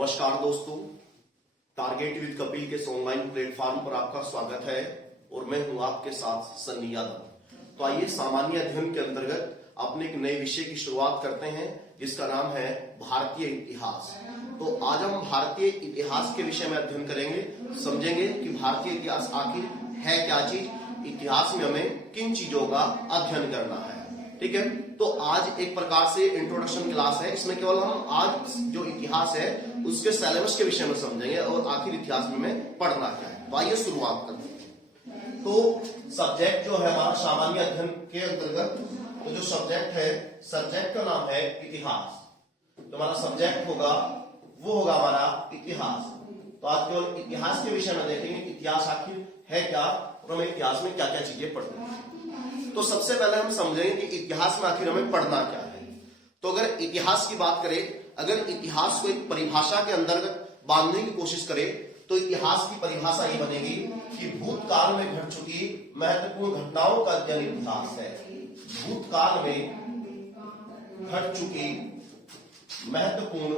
नमस्कार दोस्तों, target with Kapil के इस ऑनलाइन प्लेटफॉर्म पर आपका स्वागत है और मैं हूं आपके साथ सन्नी यादव। तो आइए सामान्य अध्ययन के अंतर्गत अपने एक नए विषय की शुरुआत करते हैं जिसका नाम है भारतीय इतिहास। तो आज हम भारतीय इतिहास के विषय में अध्ययन करेंगे, समझेंगे कि भारतीय इतिहास आखिर है क्या चीज, इतिहास में हमें किन चीजों का अध्ययन करना है। ठीक है, तो आज एक प्रकार से इंट्रोडक्शन क्लास है, इसमें केवल हम आज जो इतिहास है उसके सिलेबस के विषय में समझेंगे और आखिर इतिहास में हमें पढ़ना क्या है। तो आइए शुरुआत करते हैं। तो सब्जेक्ट जो है हमारा सामान्य अध्ययन के अंतर्गत, तो जो सब्जेक्ट है, सब्जेक्ट का नाम है इतिहास। तो हमारा सब्जेक्ट होगा वो होगा हमारा इतिहास। तो आज केवल इतिहास के विषय में देखेंगे इतिहास आखिर है क्या और हमें इतिहास में क्या क्या चीजें पढ़नी है। तो सबसे पहले हम समझेंगे कि इतिहास में आखिर हमें पढ़ना क्या है। तो अगर इतिहास की बात करें, अगर इतिहास को एक परिभाषा के अंतर्गत बांधने की कोशिश करें तो इतिहास की परिभाषा ये बनेगी कि भूतकाल में घट चुकी महत्वपूर्ण घटनाओं का अध्ययन इतिहास है। भूतकाल में घट चुकी महत्वपूर्ण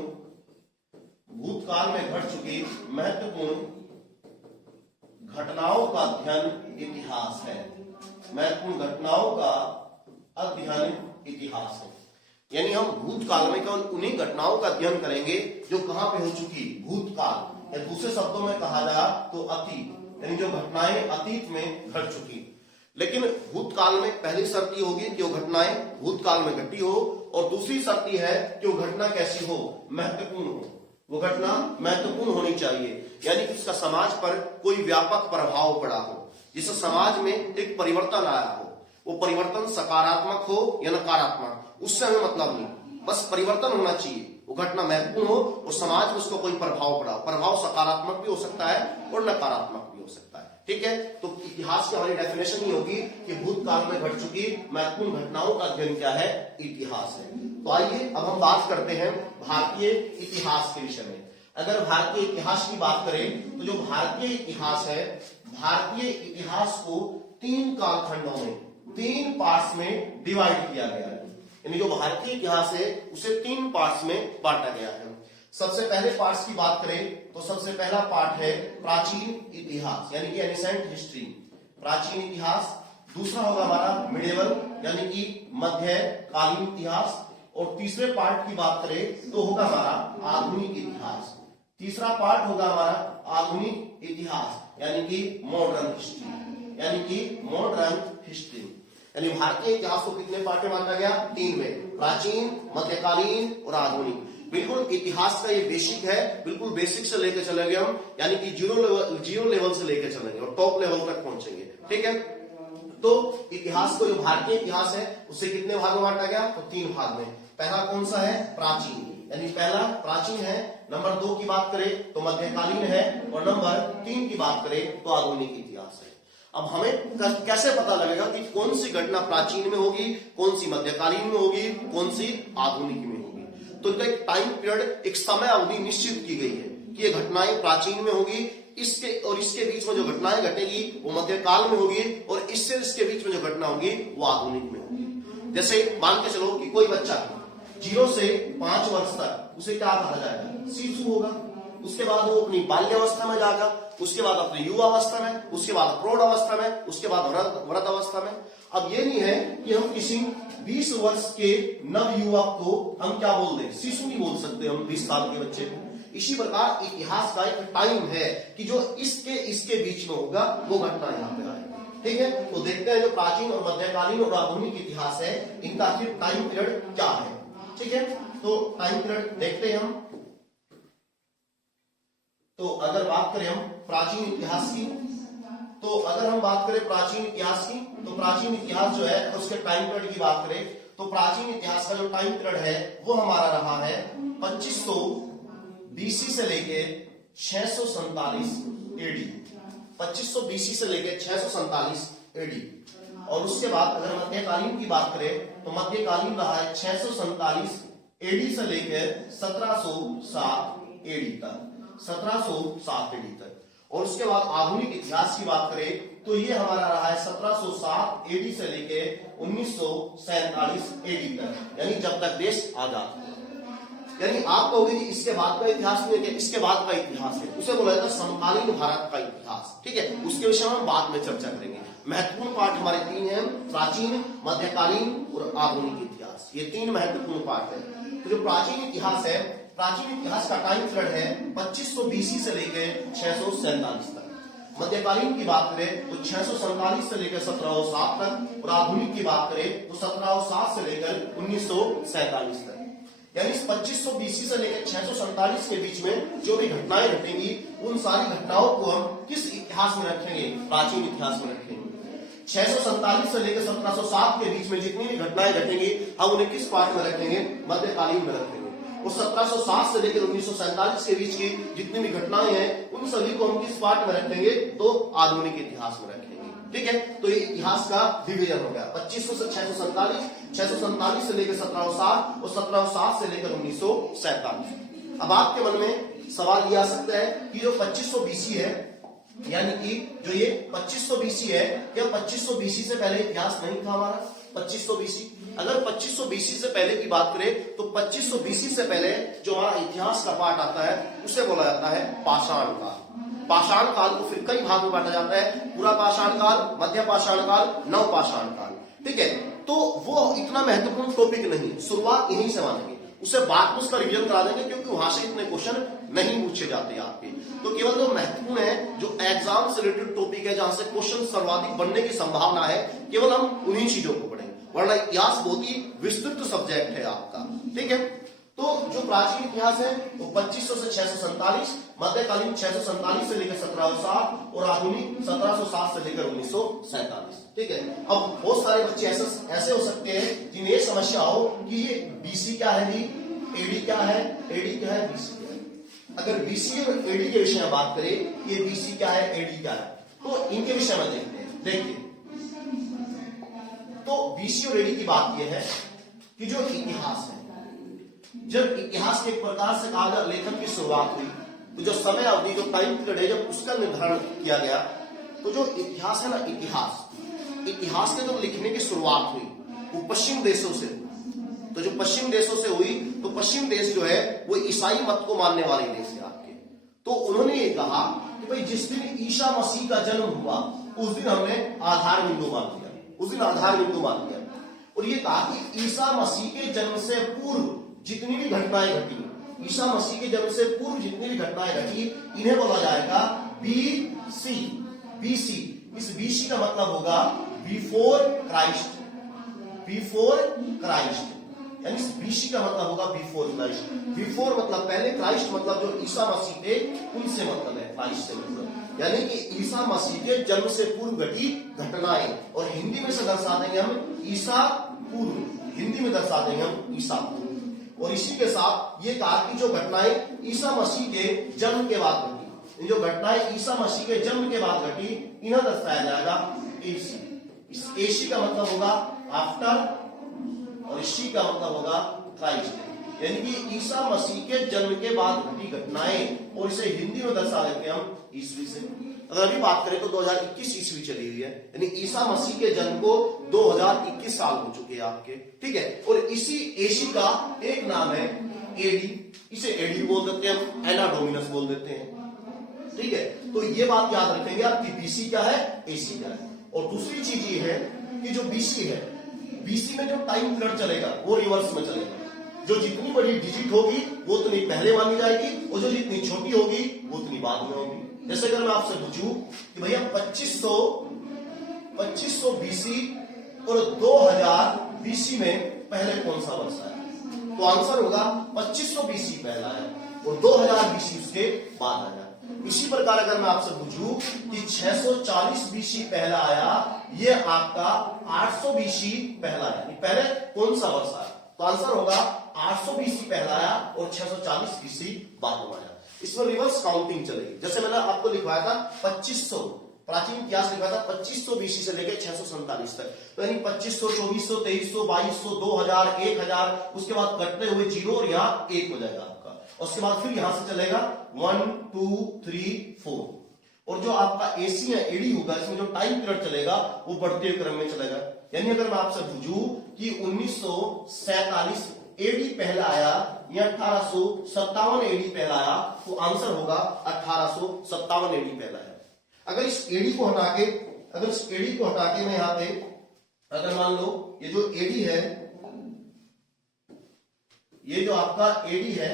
घटनाओं का अध्ययन इतिहास है। महत्वपूर्ण घटनाओं का अध्ययन इतिहास है। यानी हम भूतकाल में केवल उन्हीं घटनाओं का अध्ययन करेंगे जो कहां पे हो चुकी, भूतकाल, या दूसरे शब्दों में कहा जाए तो अतीत, यानी जो घटनाएं अतीत में घट चुकी। लेकिन भूतकाल में पहली शर्त ये होगी कि वो घटनाएं भूतकाल में घटी हो, और दूसरी शर्त ये है कि वो घटना कैसी हो, महत्वपूर्ण हो। वो घटना महत्वपूर्ण होनी चाहिए, यानी कि उसका समाज पर कोई व्यापक प्रभाव पड़ा हो, जिससे समाज में एक परिवर्तन आया हो। वो परिवर्तन सकारात्मक हो या नकारात्मक, उससे हमें मतलब नहीं, बस परिवर्तन होना चाहिए। वो घटना महत्वपूर्ण हो और समाज में उसको कोई प्रभाव पड़ा। प्रभाव सकारात्मक भी हो सकता है और नकारात्मक भी हो सकता है। ठीक है, तो इतिहास की हमारी डेफिनेशन ये होगी कि भूतकाल में घट चुकी महत्वपूर्ण घटनाओं का अध्ययन क्या है, इतिहास है। तो आइए अब हम बात करते हैं भारतीय इतिहास के विषय में। अगर भारतीय इतिहास की बात करें तो जो भारतीय इतिहास है, भारतीय इतिहास को तीन कालखंडों में, तीन पार्ट्स में डिवाइड किया गया है। यानी जो भारतीय इतिहास है उसे तीन पार्ट्स में बांटा गया है। सबसे पहले पार्ट्स की बात करें तो सबसे पहला पार्ट है प्राचीन इतिहास, यानी कि एनिसेंट हिस्ट्री, प्राचीन इतिहास। दूसरा होगा हमारा मिडिवल, यानी कि मध्यकालीन इतिहास। और तीसरे पार्ट की बात करें तो होगा हमारा आधुनिक इतिहास। तीसरा पार्ट होगा हमारा आधुनिक इतिहास, यानी कि मॉडर्न हिस्ट्री, यानी कि मॉडर्न हिस्ट्री। यानी भारतीय इतिहास को कितने पार्ट में बांटा गया, तीन में, प्राचीन, मध्यकालीन और आधुनिक। बिल्कुल इतिहास का ये बेसिक है, बिल्कुल बेसिक से लेकर चलेंगे हम, यानी कि जीरो लेवल से लेकर चलेंगे और टॉप लेवल तक पहुंचेंगे। ठीक है, तो इतिहास को, जो भारतीय इतिहास है उसे कितने भाग में बांटा गया, तो तीन भाग में। पहला कौन सा है, प्राचीन, यानी पहला प्राचीन है। नंबर 2 की बात करें तो मध्यकालीन है, और नंबर 3 की बात करें तो आधुनिक इतिहास है। अब हमें कैसे पता लगेगा कि कौन सी घटना प्राचीन में होगी, कौन सी मध्यकालीन में होगी, कौन सी आधुनिक में होगी। तो इनका एक टाइम पीरियड, एक समय अवधि निश्चित की गई है कि ये घटनाएं प्राचीन में होगी, इसके और इसके बीच में जो घटनाएं घटेगी वो मध्यकाल में होगी, और इससे इसके बीच में जो घटना होगी वो आधुनिक में होगी। जैसे मान के चलो कि कोई बच्चा 0 से 5 वर्ष तक, उसे क्या कहा जाएगा, शिशु होगा। उसके बाद वो अपनी बाल्यावस्था में जाएगा, उसके बाद अपनी युवावस्था में, उसके बाद प्रौढ़ अवस्था में, उसके बाद वृद्ध अवस्था में। अब ये नहीं है कि हम किसी 20 वर्ष के नव युवक को हम क्या बोल दें, शिशु नहीं बोल सकते हम 20 साल के बच्चे को। इसी प्रकार इतिहास का एक टाइम है कि जो इसके बीच में होगा वो घटना यहाँ पे आएगी। ठीक है, तो देखते हैं जो प्राचीन और मध्यकालीन और आधुनिक इतिहास है, इनका आखिर टाइम पीरियड क्या है। ठीक है, तो टाइम पीरियड देखते हैं हम। तो अगर बात करें हम प्राचीन इतिहास की, तो अगर हम बात करें प्राचीन इतिहास की, तो प्राचीन इतिहास जो है उसके टाइम पीरियड की बात करें तो प्राचीन इतिहास का जो टाइम पीरियड है वो हमारा रहा है 2500 बीसी से लेके 647 एडी, 2500 बीसी से लेके 647 एडी। और उसके बाद अगर मध्यकालीन की बात करें तो मध्यकालीन रहा है 647 एडी से लेकर 1707 एडी तक, 1707 एडी तक। और उसके बाद आधुनिक इतिहास की बात करें तो ये हमारा रहा है 1707 एडी से लेकर 1947 एडी तक, यानी जब तक देश आजाद हुआ। यानी आप कहोगे कि इसके बाद का इतिहास नहीं है क्या, इसके बाद का इतिहास है, उसे बोला जाता है समकालीन भारत का इतिहास। ठीक है, उसके विषय में हम बाद में चर्चा करेंगे। महत्वपूर्ण पाठ हमारे तीन हैं, प्राचीन, मध्यकालीन और आधुनिक इतिहास। ये तीन महत्वपूर्ण पाठ है। तो जो प्राचीन इतिहास है, प्राचीन इतिहास का टाइम पीरियड है 2500 बीसी से लेकर 647 तक। मध्यकालीन की बात करें तो 647 से लेकर 1707 तक, और आधुनिक की बात करें तो 1707 से लेकर 1947 तक। यानी 2500 बीसी से लेकर 647 के बीच में जो भी घटनाएं घटेंगी, उन सारी घटनाओं को हम किस इतिहास में रखेंगे, प्राचीन इतिहास में रखेंगे। 647 से लेकर 1707 के बीच में जितनी भी घटनाएं घटेंगी, हम उन्हें किस पार्ट में रखेंगे, मध्यकालीन में रखेंगे। और 1707 से लेकर 1947 के बीच की जितनी भी घटनाएं हैं, उन सभी को हम किस पार्ट में रखेंगे, तो आधुनिक इतिहास में रखेंगे। ठीक है, तो ये इतिहास का डिवीजन हो गया 2500 से 647, 647 से लेकर 1707 और 1707 से लेकर 1947। अब आपके मन में सवाल ये आ सकता है कि जो 2500 बीसी है, यानी कि जो ये 2500 बीसी है, क्या 2500 बीसी से पहले इतिहास नहीं था हमारा? 2500 बीसी, अगर 2500 बीसी से पहले की बात करें तो 2500 बीसी से पहले जो हमारा इतिहास का पार्ट आता है, उसे बोला जाता है पाषाण काल। पाषाण काल को फिर कई भाग में बांटा जाता है, पूरा पाषाण काल, मध्य पाषाण काल, नव पाषाण काल। ठीक है, तो वो इतना महत्वपूर्ण टॉपिक नहीं, शुरुआत यहीं से मानेंगे, उसे बाद में उसका रिवीजन करा देंगे, क्योंकि वहां से इतने क्वेश्चन नहीं पूछे जाते आपके। तो केवल जो महत्वपूर्ण है, जो एग्जाम से रिलेटेड टॉपिक है, जहां से क्वेश्चन सर्वाधिक बनने की संभावना है, केवल हम उन्हीं चीजों को पढ़ेंगे, वरना इतिहास बहुत ही विस्तृत सब्जेक्ट है आपका। ठीक है, तो जो प्राचीन इतिहास है वो 2500 से 647, मध्यकालीन 647 से लेकर 1707 और आधुनिक 1707 से लेकर 1947। ठीक है, अब बहुत सारे बच्चे ऐसे हो सकते हैं जिन्हें ये समस्या हो कि ये बीसी क्या है जी, एडी क्या है, एडी क्या है, बीसी क्या है। अगर बीसी और एडी के विषय में बात करें, ये बीसी क्या है, एडी क्या है, तो इनके विषय में देखते हैं। देखिए, तो बीसी और एडी की बात यह है कि जो इतिहास है, जब इतिहास के एक प्रकार से कहा जाए लेखन की शुरुआत हुई, तो जो समय अवधि, जो टाइम पीरियड है, जब उसका निर्धारण किया गया, तो जो इतिहास है ना, इतिहास के जो लिखने की शुरुआत हुई वो पश्चिम देशों से। तो जो पश्चिम देशों से हुई, तो पश्चिम देश जो है वो ईसाई मत को मानने वाले देश है आपके। तो उन्होंने ये कहा कि भाई जिस दिन ईसा मसीह का जन्म हुआ, उस दिन हमने आधार बिंदु मान लिया, उस दिन आधार बिंदु मान लिया। और ये कहा कि ईसा मसीह के जन्म से पूर्व जितनी भी घटनाएं घटी, ईसा मसीह के जन्म से पूर्व जितनी भी घटनाएं घटी, इन्हें बोला जाएगा बीसी। बीसी, इस बीसी का मतलब होगा बिफोर क्राइस्ट, बिफोर क्राइस्ट, यानी बीसी का मतलब होगा बिफोर क्राइस्ट। बिफोर मतलब पहले, क्राइस्ट मतलब जो ईसा मसीह थे उनसे मतलब है, क्राइस्ट से मतलब, यानी कि ईसा मसीह के जन्म से पूर्व घटी घटनाएं। और हिंदी में से दर्शा देंगे हम ईसा पूर्व, हिंदी में दर्शा देंगे हम ईसा पूर्व। और इसी के साथ ये कहा कि जो घटनाएं ईसा मसीह के जन्म के बाद घटी, जो घटनाएं ईसा मसीह के जन्म के बाद घटी, इन्हें दर्शाया जाएगा एसी। इस एसी का मतलब होगा आफ्टर, और इसी का मतलब होगा क्राइस्ट, यानी कि ईसा मसीह के जन्म के बाद घटी घटनाएं, और इसे हिंदी में दर्शा देते हैं हम ईस्वी से। अगर अभी बात करें तो 2021 ईस्वी चली हुई है, यानी ईसा मसीह के जन्म को 2021 साल हो चुके हैं आपके। ठीक है, और इसी एसी का एक नाम है एडी, इसे एडी बोल देते हैं हम, एना डोमिनस बोल देते हैं। ठीक है, तो ये बात याद रखेंगे आप कि बीसी क्या है, एसी क्या है। और दूसरी चीज ये है कि जो बीसी है, बीसी में जो टाइम पीरियड चलेगा वो रिवर्स में चलेगा। जो जितनी बड़ी डिजिट होगी वो उतनी पहले मानी जाएगी, और जो जितनी छोटी होगी वो उतनी बाद में होगी। जैसे अगर मैं आपसे पूछूं कि भैया 2500 बीसी और 2000 बीसी में पहले कौन सा वर्ष है, तो आंसर होगा 2500 बीसी पहला है और 2000 बीसी उसके बाद आया। इसी प्रकार अगर मैं आपसे पूछूं कि 640 बीसी पहला आया, ये आपका 800 बीसी पहला है, पहले कौन सा वर्ष आया, तो आंसर होगा 800 बीसी पहला आया और 640 बीसी बाद में आया। इसमें रिवर्स काउंटिंग चलेगी। जैसे मैंने आपको लिखवाया था 2500, प्राचीन इतिहास लिखवाया था 2500 बीसी से लेकर 647 तक, तो यानी 2500, 2400, 2300, 2200, 2000, 1000, उसके बाद कटते हुए जीरो और यहाँ 1 हो जाएगा आपका, और उसके बाद फिर यहां से चलेगा 1 2 3 4, और जो आपका एसी है, एडी होगा, इसमें जो टाइम पीरियड चलेगा वो बढ़ते हुए क्रम में चलेगा। यानी अगर मैं आपसे पूछूं कि 1947 एडी पहला आया या 1857 एडी पहला आया, तो आंसर होगा 1857 एडी पहला है। अगर इस एडी को हटा के मैं यहां पे अगर मान लो ये जो एडी है, ये जो आपका एडी है,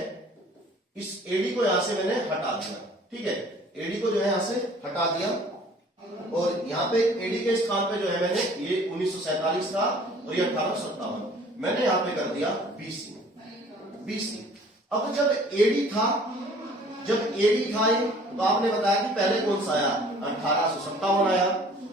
इस एडी को यहां से मैंने हटा दिया, ठीक है, एडी को जो है यहां से हटा दिया और यहां पे एडी के स्थान पे जो है मैंने ये 1947 था और ये 1857 मैंने यहां पे कर दिया बीसी। अब जब एडी था ये तो आपने बताया कि पहले कौन सा आया, 1857 आया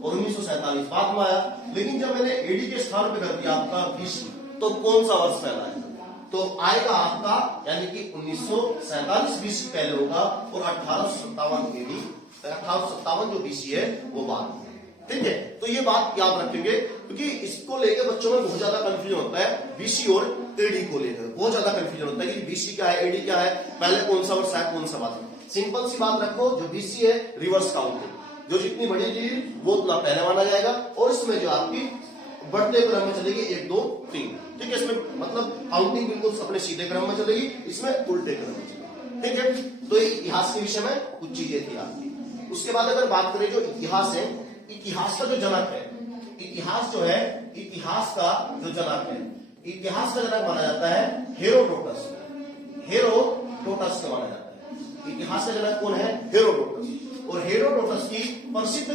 और 1947 बाद में आया, लेकिन जब मैंने एडी के स्थान पे कर दिया आपका बीसी, तो कौन सा वर्ष पहला है, तो आएगा आपका यानी कि 1947 बीसी पहले होगा और 1857 एडी 1857 जो बीसी है वो बाद में, ठीक है। तो ये बात याद रखेंगे क्योंकि इसको लेकर बच्चों में बहुत ज्यादा कंफ्यूजन होता है, बीसी और एडी को लेकर बहुत ज्यादा कंफ्यूजन होता है कि बीसी क्या है, एडी क्या है, पहले कौन सा वर्ष है, कौन सा बाद में। सिंपल सी बात रखो, जो बीसी है रिवर्स काउंटिंग, जो जितनी बड़ी चीज वो उतना पहले माना जाएगा और इसमें जो आपकी बढ़ते क्रम में चलेगी 1 2 3, ठीक है। इसमें मतलब काउंटिंग बिल्कुल अपने सीधे क्रम में चलेगी, इसमें उल्टे क्रम में चलेगी, ठीक है। तो ये इतिहास के विषय में कुछ चीजें थी आपकी। उसके बाद अगर बात करें जो इतिहास है, इतिहास का जो जनक है, इतिहास जो है, इतिहास का जो जनक है, इतिहास का जनक माना जाता है हेरोडोटस को माना जाता है। इतिहास का जनक कौन है, हेरोडोटस। और हेरोडोटस की प्रसिद्ध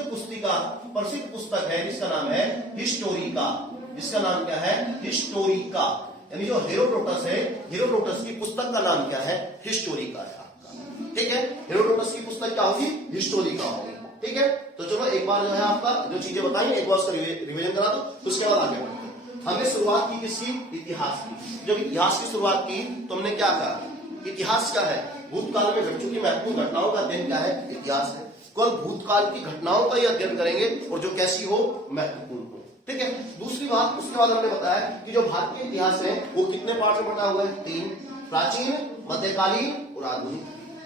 पुस्तक है जिसका नाम है हिस्टोरिका। जिसका नाम क्या है, हिस्टोरिका। यानी जो हेरोडोटस है, हेरोडोटस की पुस्तक का नाम क्या है, हिस्टोरिका है आपका, ठीक है। हेरोडोटस की पुस्तक क्या होगी, हिस्टोरिका होगी, ठीक है। तो चलो एक बार जो है आपका जो चीजें बताई एक बार उसका रिवीजन करा दो, उसके बाद आगे बढ़ते हैं। हमने शुरुआत की किसकी, इतिहास की। जब इतिहास की शुरुआत की तो हमने क्या कहा, इतिहास क्या है, भूतकाल में घट चुकी महत्वपूर्ण घटनाओं का अध्ययन क्या है, इतिहास है। केवल भूतकाल की घटनाओं का ही अध्ययन करेंगे और जो कैसी हो, महत्वपूर्ण हो, ठीक है। दूसरी बात, उसके बाद हमने बताया कि जो भारतीय इतिहास है वो कितने पार्ट में बटा हुआ है, 3, प्राचीन, मध्यकालीन और आधुनिक।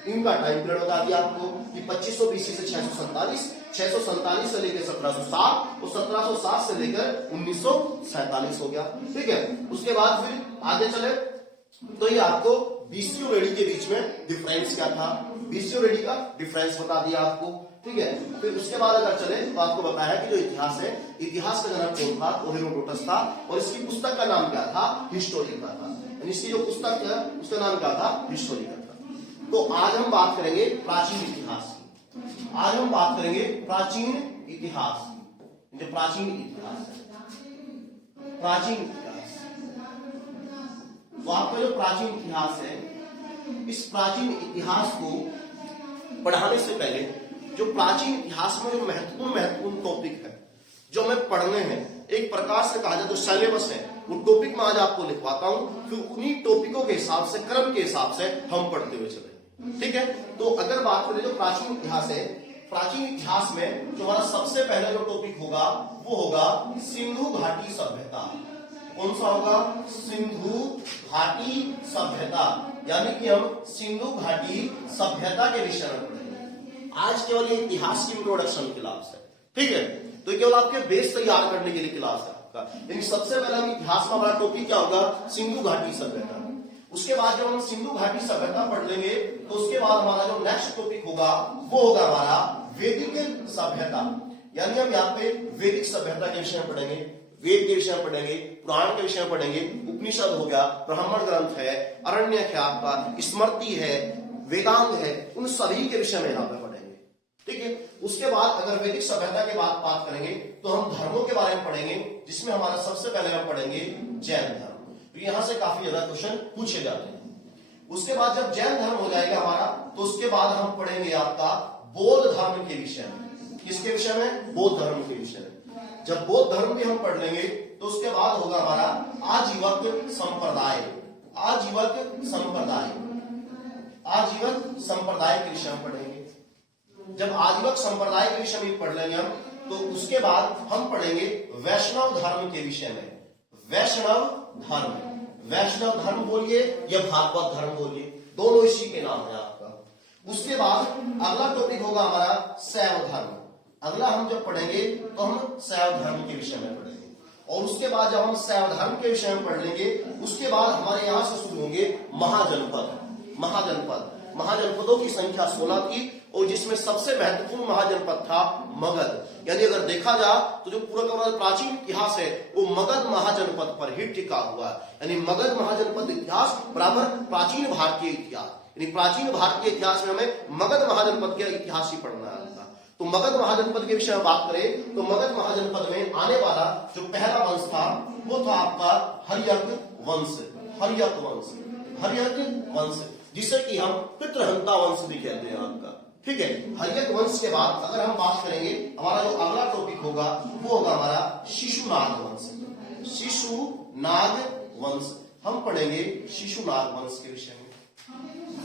इनका टाइम पीरियड बता दिया आपको कि 2500 बीसी से 647 से लेकर 1707 और 1707 से लेकर 1947 हो गया, ठीक है। उसके बाद फिर आगे चले तो ये आपको बीसी और एडी के बीच में डिफरेंस क्या था, बीसी और एडी का डिफरेंस बता दिया आपको, ठीक है। फिर उसके बाद अगर चले तो आपको बताया कि जो इतिहास है, इतिहास का जनक कौन था, वो हेरोडोटस था और इसकी पुस्तक का नाम क्या था, हिस्टोरिका था। यानी इसकी जो पुस्तक है उसका नाम क्या था, हिस्टोरिका था। तो आज हम बात करेंगे प्राचीन इतिहास की। आज हम बात करेंगे प्राचीन इतिहास की। जो प्राचीन इतिहास है, प्राचीन इतिहास, तो आपका जो प्राचीन इतिहास है, इस प्राचीन इतिहास को पढ़ाने से पहले जो प्राचीन इतिहास में जो महत्वपूर्ण टॉपिक है जो हमें पढ़ने हैं, एक प्रकार से कहा जाए तो सिलेबस है, वो टॉपिक मैं आज आपको लिखवाता हूं, फिर उन्हीं टॉपिकों के हिसाब से, क्रम के हिसाब से हम पढ़ते हुए चलेंगे, ठीक है। तो अगर बात करें जो प्राचीन इतिहास है, प्राचीन इतिहास में जो हमारा सबसे पहला जो टॉपिक होगा वो होगा सिंधु घाटी सभ्यता। कौन सा होगा, सिंधु घाटी सभ्यता। यानी कि हम सिंधु घाटी सभ्यता के विषय में पढ़ेंगे। आज केवल ये इतिहास की इंट्रोडक्शन क्लास है, ठीक है। तो केवल आपके बेस तैयार करने के लिए क्लास है आपका। यानी सबसे पहला हम इतिहास का हमारा टॉपिक क्या होगा, सिंधु घाटी सभ्यता। उसके बाद जब हम सिंधु घाटी सभ्यता पढ़ लेंगे तो उसके बाद हमारा जो नेक्स्ट टॉपिक होगा वो होगा हमारा वैदिक सभ्यता। यानी हम यहाँ पे वैदिक सभ्यता के विषय में पढ़ेंगे, वेद के विषय में पढ़ेंगे, पुराण के विषय में पढ़ेंगे, उपनिषद हो गया, ब्राह्मण ग्रंथ है, अरण्यक है आपका, स्मृति है, वेदांत है, उन सभी के विषय में यहाँ पे पढ़ेंगे, ठीक है। उसके बाद अगर वैदिक सभ्यता के बाद बात करेंगे तो हम धर्मों के बारे में पढ़ेंगे, जिसमें हमारा सबसे पहले हम पढ़ेंगे जैन धर्म। तो यहां से काफी ज्यादा क्वेश्चन पूछे जाते हैं। उसके बाद जब जैन धर्म हो जाएगा हमारा, तो उसके बाद हम पढ़ेंगे आपका बौद्ध धर्म के विषय में। किसके विषय में, बौद्ध धर्म के विषय में। जब बौद्ध धर्म भी हम पढ़ लेंगे तो उसके बाद होगा हमारा आजीवक संप्रदाय। आजीवक संप्रदाय, आजीवक संप्रदाय के विषय में पढ़ेंगे। जब आजीवक संप्रदाय के विषय में पढ़ लेंगे हम, तो उसके बाद हम पढ़ेंगे वैष्णव धर्म के विषय में। वैष्णव धर्म, वैष्णव धर्म बोलिए या भागवत धर्म बोलिए, दोनों इसी के नाम है आपका। उसके बाद अगला टॉपिक होगा हमारा शैव धर्म। अगला हम जब पढ़ेंगे तो हम शैव धर्म के विषय में पढ़ेंगे। और उसके बाद जब हम शैव धर्म के विषय में पढ़ लेंगे, उसके बाद हमारे यहां से शुरू होंगे महाजनपद। महाजनपदों की संख्या 16 थी और जिसमें सबसे महत्वपूर्ण महाजनपद था मगध। यानी अगर देखा जा तो जो पूरा का पूरा प्राचीन इतिहास है वो मगध महाजनपद पर ही टिका हुआ है। यानी मगध महाजनपद इतिहास बराबर प्राचीन भारतीय इतिहास, यानी प्राचीन भारतीय इतिहास में हमें मगध महाजनपद के इतिहास ही पढ़ना है। तो मगध महाजनपद के विषय में बात करें तो मगध महाजनपद में आने वाला जो पहला वंश था वो था आपका हर्यक वंश। हर्यक वंश जिसे कि हम पितृहंता वंश भी कहते हैं आपका, ठीक है। हर्यक वंश के बाद अगर हम बात करेंगे, हमारा जो अगला टॉपिक होगा वो होगा हमारा शिशुनाग वंश। शिशुनाग वंश हम पढ़ेंगे शिशुनाग वंश के विषय में।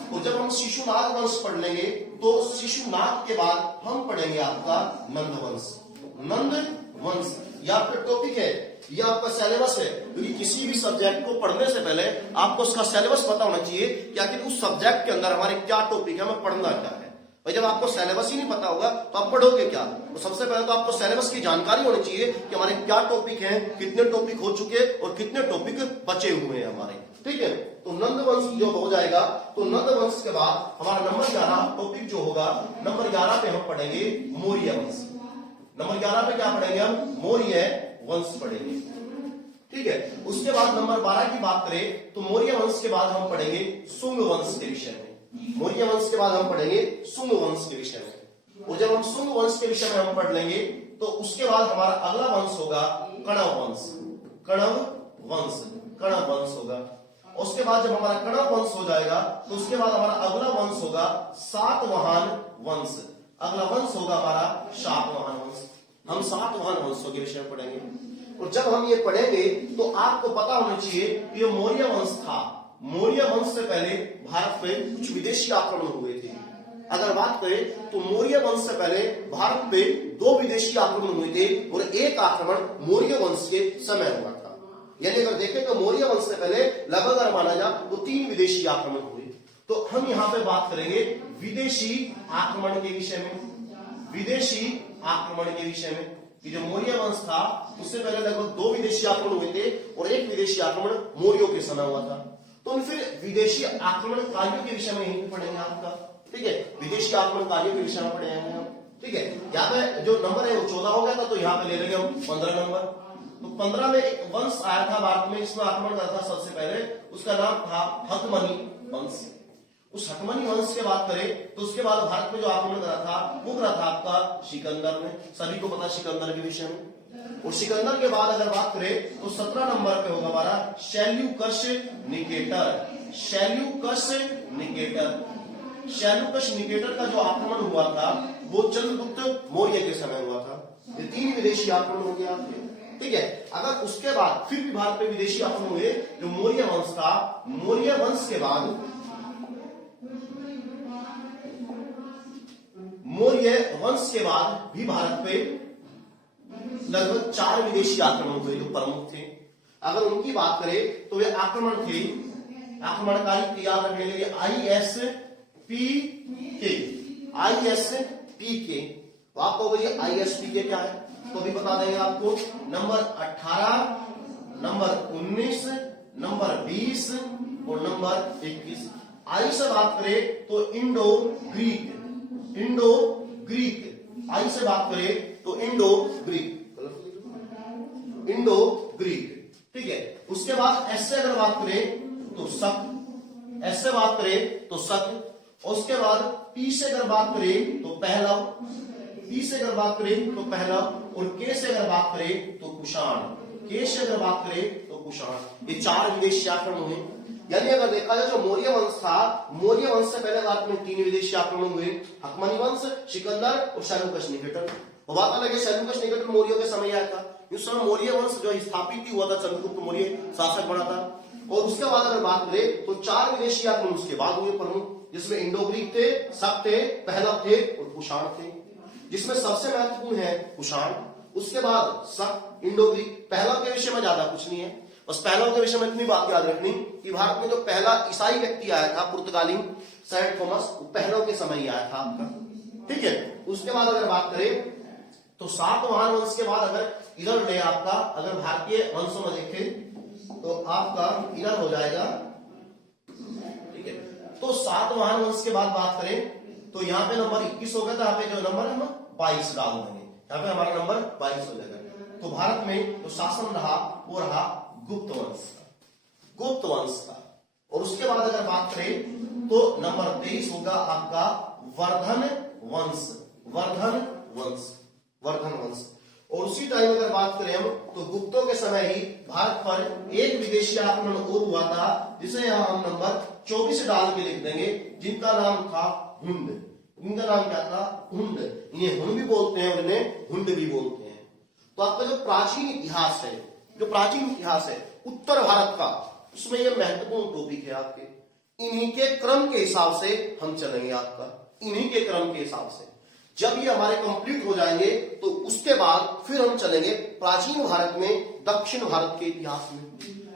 और जब हम शिशुनाग वंश पढ़ लेंगे तो शिशुनाग के बाद हम पढ़ेंगे आपका नंद वंश। नंद वंश यह आपका टॉपिक है, यह आपका सिलेबस है, क्योंकि किसी भी सब्जेक्ट को पढ़ने से पहले आपको उसका सिलेबस पता होना चाहिए कि आखिर उस सब्जेक्ट के अंदर हमारे क्या टॉपिक है, हमें पढ़ना क्या है। भाई जब आपको सिलेबस ही नहीं पता होगा तो आप पढ़ोगे क्या। तो सबसे पहले तो आपको सिलेबस की जानकारी होनी चाहिए कि हमारे क्या टॉपिक हैं, कितने टॉपिक हो चुके और कितने टॉपिक बचे हुए हैं हमारे, ठीक है। तो नंद वंश जो हो जाएगा, तो नंद वंश के बाद हमारा नंबर 11 टॉपिक जो होगा, नंबर 11 पे हम पढ़ेंगे मौर्य वंश। नंबर 11 पे क्या पढ़ेंगे हम, मौर्य वंश पढ़ेंगे, ठीक है। उसके बाद नंबर 12 की बात करें तो मौर्य वंश के बाद हम पढ़ेंगे शुंग वंश के विषय में। मौर्य वंश के बाद हम पढ़ेंगे शुंग वंश के विषय में। और जब हम शुंग वंश के विषय में हम पढ़ लेंगे तो उसके बाद हमारा अगला वंश होगा कणव वंश होगा। उसके बाद जब हमारा कणव वंश हो जाएगा तो उसके बाद हमारा अगला वंश होगा सातवाहन वंश। अगला वंश होगा हमारा सातवाहन वंश। हम सातवाहन वंशों के विषय में पढ़ेंगे। और जब हम ये पढ़ेंगे तो आपको पता होना चाहिए कि ये मौर्य वंश था। मौर्य वंश से पहले भारत पे कुछ विदेशी आक्रमण हुए थे। अगर बात करें तो मौर्य वंश से पहले भारत पे 2 विदेशी आक्रमण हुए थे और एक आक्रमण मौर्य वंश के समय हुआ था। यानी अगर देखें तो मौर्य वंश से पहले लगभग अगर माना जाए तो 3 विदेशी आक्रमण हुए। तो हम यहाँ पे बात करेंगे विदेशी आक्रमण के विषय में। विदेशी आक्रमण के विषय में कि जो मौर्य वंश था उससे पहले लगभग 2 विदेशी आक्रमण हुए थे और एक विदेशी आक्रमण मौर्यों के समय हुआ था। तो फिर विदेशी आक्रमणकारियों के विषय में यहीं पढ़ेंगे आपका, ठीक है। विदेशी आक्रमणकारियों के विषय में पढ़ेंगे हम, ठीक है। यहाँ पे जो नंबर है वो 14 हो गया था, तो यहाँ पे ले लेंगे हम 15 नंबर। तो 15 में एक वंश आया था भारत में, इसमें आक्रमण करा था सबसे पहले, उसका नाम था हकमनी वंश। उस हकमनी वंश की बात करें तो उसके बाद भारत में जो आक्रमण करा था वो करा था आपका सिकंदर ने। सभी को पता सिकंदर के विषय में। और सिकंदर के बाद अगर बात करें तो 17 नंबर पे होगा हमारा सेल्यूकस निकेटर। सेल्यूकस निकेटर का जो आक्रमण हुआ था वो चंद्रगुप्त मौर्य के समय हुआ था। ये 3 विदेशी आक्रमण हो गया, ठीक है। अगर उसके बाद फिर भी भारत में विदेशी आक्रमण हुए जो मौर्य वंश था, मौर्य वंश के बाद भी भारत पे लगभग 4 विदेशी आक्रमण हुए जो प्रमुख थे। अगर उनकी बात करें तो वे आक्रमण थे, आक्रमणकारी याद रखने के लिए ISPK। तो आपको बोलिए ISPK क्या है तो भी बता देंगे आपको। नंबर 18, नंबर 19, नंबर 20 और नंबर 21। आई से बात करें तो इंडो ग्रीक। आई से बात करें तो इंडो ग्रीक, ठीक है। उसके बाद एस से अगर बात करें तो शक, एस से बात करें तो शक। और उसके बाद पी से अगर बात करें तो पहलव, पी से अगर बात करें तो पहलव। और के से अगर बात करें तो कुषाण, के से अगर बात करें तो कुषाण। ये 4 विदेशी आक्रमण हुए। यानी अगर देखा जाए जो मौर्य वंश था, मौर्य वंश से पहले भारत में 3 विदेशी आक्रमण हुए, हकमनी वंश, सिकंदर और सेल्यूकस निकेटर। वो बात अलग है, सेल्यूकस निकेटर मौर्यों के समय आया था। उस समय मौर्य वंश जो स्थापित ही हुआ था, चंद्रगुप्त मौर्य शासक बना था। और उसके बाद अगर बात करें तो 4 विदेशी आक्रमण उसके बाद हुए प्रमुख, जिसमें इंडो ग्रीक थे, शक थे, पहलव थे और कुषाण थे। जिसमें सबसे महत्वपूर्ण है कुषाण, उसके बाद शक, इंडो ग्रीक। पहलव के विषय में ज्यादा कुछ नहीं है, बस पहलव के विषय में इतनी बात याद रखनी कि भारत में जो पहला ईसाई व्यक्ति आया था पुर्तगाली सेंट थॉमस, वो पहलव के समय ही आया था आपका, ठीक है। उसके बाद अगर बात करें तो सातवाहन वंश के बाद अगर इधर ले आपका, अगर भारतीय वंशों में देखें तो आपका इधर हो जाएगा, ठीक है। तो सातवाहन वंश के बाद बात करें तो यहाँ पे नंबर 21 हो गया, तो यहाँ पे जो नंबर हम 22 डाल देंगे, यहाँ पे हमारा नंबर 22 हो जाएगा। तो भारत में जो शासन रहा वो रहा गुप्त वंश का, गुप्त वंश का। और उसके बाद अगर बात करें तो नंबर 23 होगा आपका वर्धन वंश, वर्धन वंश, वर्धन वंश। और उसी टाइम अगर बात करें हम तो गुप्तों के समय ही भारत पर एक विदेशी आक्रमण और हुआ था, जिसे यहां हम नंबर 24 डाल के लिख देंगे, जिनका नाम था हुंड। इनका नाम क्या था? हुंड। इन्हें हुन भी बोलते हैं और इन्हें हुंड भी बोलते हैं। तो आपका जो प्राचीन इतिहास है, जो प्राचीन इतिहास है उत्तर भारत का, उसमें यह महत्वपूर्ण टॉपिक है आपके। इन्हीं के क्रम के हिसाब से हम चलेंगे आपका, इन्हीं के क्रम के हिसाब से। जब ये हमारे कंप्लीट हो जाएंगे तो उसके बाद फिर हम चलेंगे प्राचीन भारत में दक्षिण भारत के इतिहास में,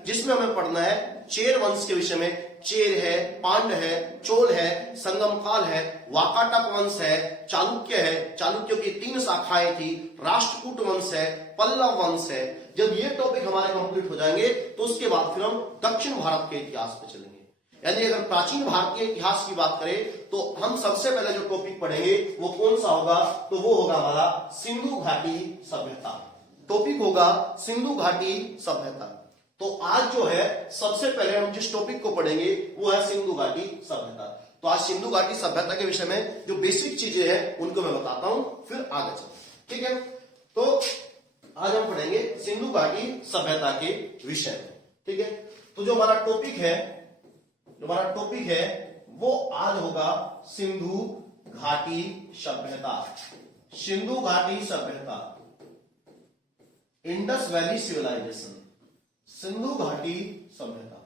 जिसमें हमें पढ़ना है चेर वंश के विषय में। चेर है, पांड है, चोल है, संगम काल है, वाकाटक वंश है, चालुक्य है, चालुक्यों की 3 शाखाएं थी, राष्ट्रकूट वंश है, पल्लव वंश है। जब ये टॉपिक हमारे कंप्लीट हो जाएंगे तो उसके बाद फिर हम दक्षिण भारत के इतिहास पे चलेंगे। यानी अगर प्राचीन भारतीय इतिहास की बात करें तो हम सबसे पहले जो टॉपिक पढ़ेंगे वो कौन सा होगा? तो वो होगा हमारा सिंधु घाटी सभ्यता। टॉपिक होगा सिंधु घाटी सभ्यता। तो आज जो है सबसे पहले हम जिस टॉपिक को पढ़ेंगे वो है सिंधु घाटी सभ्यता। तो आज सिंधु घाटी सभ्यता के विषय में जो बेसिक चीजें हैं उनको मैं बताता हूं, फिर आगे चलते, ठीक है। तो आज हम पढ़ेंगे सिंधु घाटी सभ्यता के विषय में, ठीक है। तो जो हमारा टॉपिक है, जो हमारा टॉपिक है वो आज होगा सिंधु घाटी सभ्यता। सिंधु घाटी सभ्यता, इंडस वैली सिविलाइजेशन, सिंधु घाटी सभ्यता।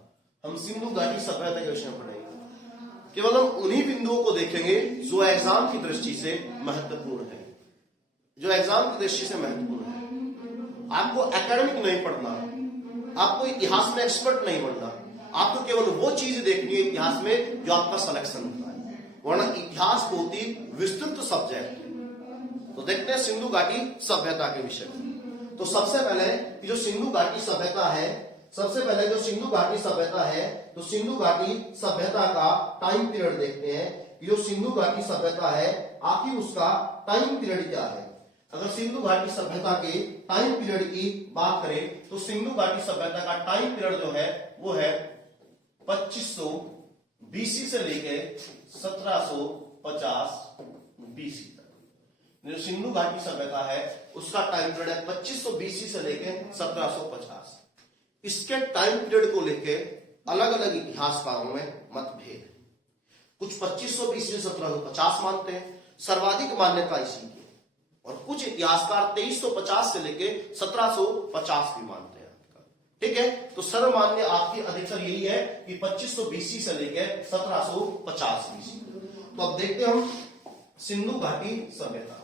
हम सिंधु घाटी सभ्यता के विषय में पढ़ेंगे। केवल हम उन्हीं बिंदुओं को देखेंगे जो एग्जाम की दृष्टि से महत्वपूर्ण है, जो एग्जाम की दृष्टि से महत्वपूर्ण है। आपको एकेडमिक नहीं पढ़ना, आपको इतिहास में एक्सपर्ट नहीं बनना, आपको केवल वो चीज देखनी है इतिहास में जो आपका सिलेक्शन होता है, वरना इतिहास बहुत ही विस्तृत सब्जेक्ट है। तो देखते हैं सिंधु घाटी सभ्यता के विषय में। तो सबसे पहले जो सिंधु घाटी सभ्यता है, सबसे पहले जो सिंधु घाटी सभ्यता है, तो सिंधु घाटी सभ्यता का टाइम पीरियड देखते हैं। जो सिंधु घाटी सभ्यता है आखिर उसका टाइम पीरियड क्या है? अगर सिंधु घाटी सभ्यता के टाइम पीरियड की बात करें तो सिंधु घाटी सभ्यता का टाइम पीरियड जो है वो है 2500 बीसी से लेके 1750 बीसी तक। जो सिंधु घाटी सभ्यता है उसका टाइम पीरियड है 2500 बीसी से लेके 1750। इसके टाइम पीरियड को लेके अलग अलग इतिहासकारों में मतभेद है। कुछ 2500 बीसी से 1750 मानते हैं, सर्वाधिक मान्यता इसी की, और कुछ इतिहासकार 2350 से लेके 1750 भी मानते हैं आपका, ठीक है। तो सर्वमान्य आपकी अधिकतर यही है कि 2500 बीसी से लेके 1750 बीसी। तो अब देखते हैं हम सिंधु घाटी सभ्यता।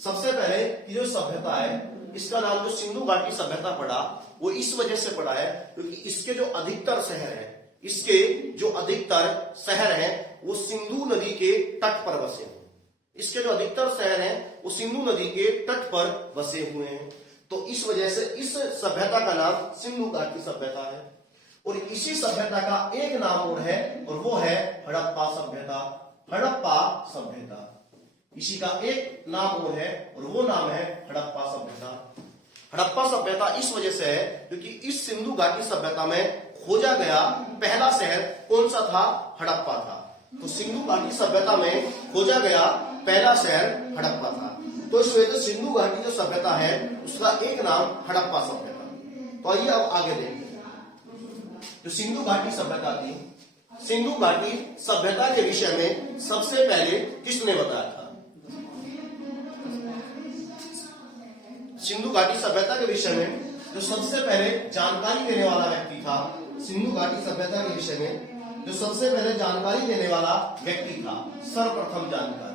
सबसे पहले ये जो सभ्यता है इसका नाम जो सिंधु घाटी सभ्यता पड़ा वो इस वजह से पड़ा है क्योंकि इसके जो अधिकतर शहर है, इसके जो अधिकतर शहर हैं वो सिंधु नदी के तट पर बसे हुए। इसके जो अधिकतर शहर हैं वो सिंधु नदी के तट पर बसे हुए हैं। तो इस वजह से इस सभ्यता का नाम सिंधु घाटी सभ्यता है। और इसी सभ्यता का एक नाम और है और वो है हड़प्पा सभ्यता। हड़प्पा सभ्यता, इसी का एक नाम और है और वो नाम है हड़प्पा सभ्यता। हड़प्पा सभ्यता इस वजह से है क्योंकि इस सिंधु घाटी सभ्यता में खोजा गया पहला शहर कौन सा था? हड़प्पा था। तो सिंधु घाटी सभ्यता में खोजा गया पहला शहर हड़प्पा था। तो इस वजह से सिंधु घाटी जो सभ्यता है उसका एक नाम हड़प्पा सभ्यता। तो आइए अब आगे देखते। जो सिंधु घाटी सभ्यता थी, सिंधु घाटी सभ्यता के विषय में सबसे पहले किसने बताया था? सिंधु घाटी सभ्यता के विषय में जो सबसे पहले जानकारी देने वाला व्यक्ति था, सिंधु घाटी सभ्यता के विषय में जो सबसे पहले जानकारी देने वाला व्यक्ति था, सर्वप्रथम जानकारी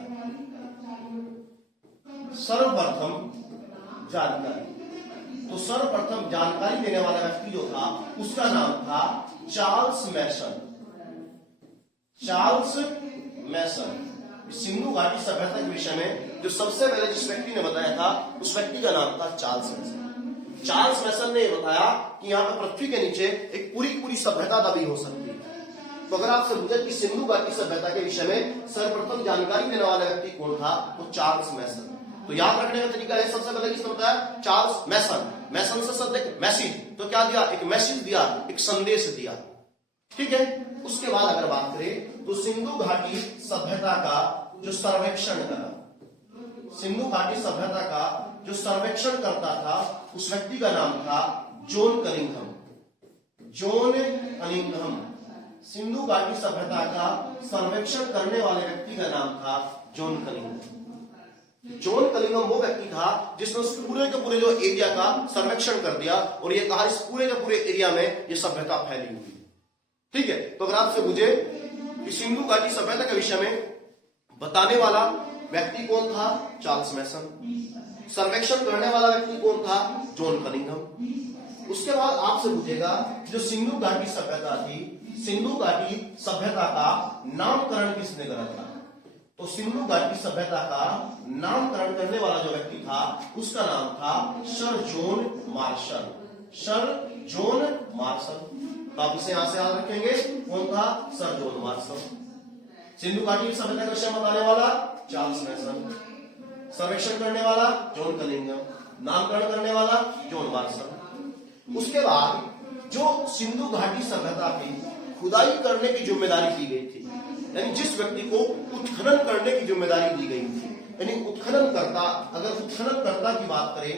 तो सर्वप्रथम जानकारी देने वाला व्यक्ति जो था उसका नाम था चार्ल्स मैसन। चार्ल्स मैसन। सिंधु घाटी सभ्यता के विषय में जो सबसे पहले जिस व्यक्ति ने बताया था उस व्यक्ति का नाम था चार्ल्स मैसन। चार्ल्स मैसन ने बताया कि यहाँ पे पृथ्वी के नीचे एक पूरी पूरी सभ्यता दबी हो सकती है। तो अगर आपसे पूछे कि सिंधु घाटी सभ्यता के विषय में सर्वप्रथम जानकारी देने वाला व्यक्ति कौन था, तो चार्ल्स मैसन। तो याद रखने का तरीका है, सबसे पहले किसने बताया? चार्ल्स मैसन। मैसन से शब्द एक मैसेज, तो क्या दिया? एक मैसेज दिया, एक संदेश दिया। ठीक है। उसके बाद अगर बात करें तो सिंधु घाटी सभ्यता का जो सर्वेक्षण करा, सिंधु घाटी सभ्यता का जो सर्वेक्षण करता था उस व्यक्ति का नाम था John Cunningham. John Cunningham. Sindhu घाटी सभ्यता का सर्वेक्षण करने वाले व्यक्ति का नाम था जॉन कनिंघम। जॉन कनिंघम वो व्यक्ति था जिसने उस पूरे के पूरे जो एरिया का सर्वेक्षण कर दिया और ये कहा इस पूरे के पूरे एरिया में ये सभ्यता फैली हुई। ठीक है। तो अगर आपसे पूछे कि सिंधु घाटी सभ्यता के विषय में बताने वाला व्यक्ति कौन था? चार्ल्स मैसन। सर्वेक्षण करने वाला व्यक्ति कौन था? John Cunningham. उसके बाद आपसे पूछेगा जो सिंधु घाटी सभ्यता थी, सिंधु घाटी सभ्यता का नामकरण किसने करा था? तो सिंधु घाटी सभ्यता का नामकरण करने वाला जो व्यक्ति था उसका नाम था sir John Marshall. Sir John Marshall. तो आप इसे यहां से याद रखेंगे, कौन था? Sir John Marshall. सिंधु घाटी सभ्यता का विषय बताने वाला चार्ल्स मैसन, सर्वेक्षण करने वाला जॉन कनिंघम, नामकरण करने वाला जॉन मार्शल। उसके बाद जो सिंधु घाटी सभ्यता की खुदाई करने की जिम्मेदारी दी गई थी, यानी जिस व्यक्ति को उत्खनन करने की जिम्मेदारी दी गई थी, यानी उत्खनन करता, अगर उत्खनन करता की बात करें,